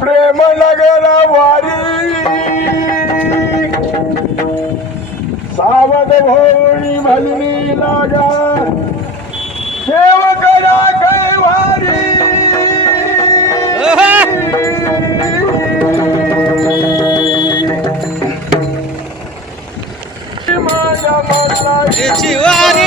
प्रेम नगर वारी। सावध भोवणी भजनी लागा। सेवकरा कैवारी माझ्या याची वारी!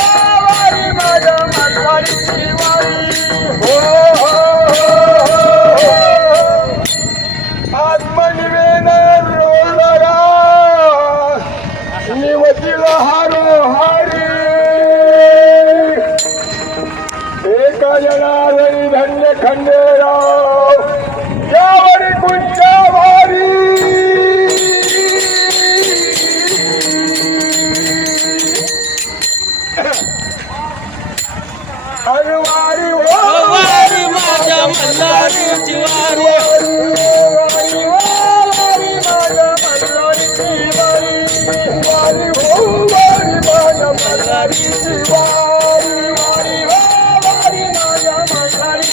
वतीला हारो हारी. एका जनावरी धन्य खंडेराव. या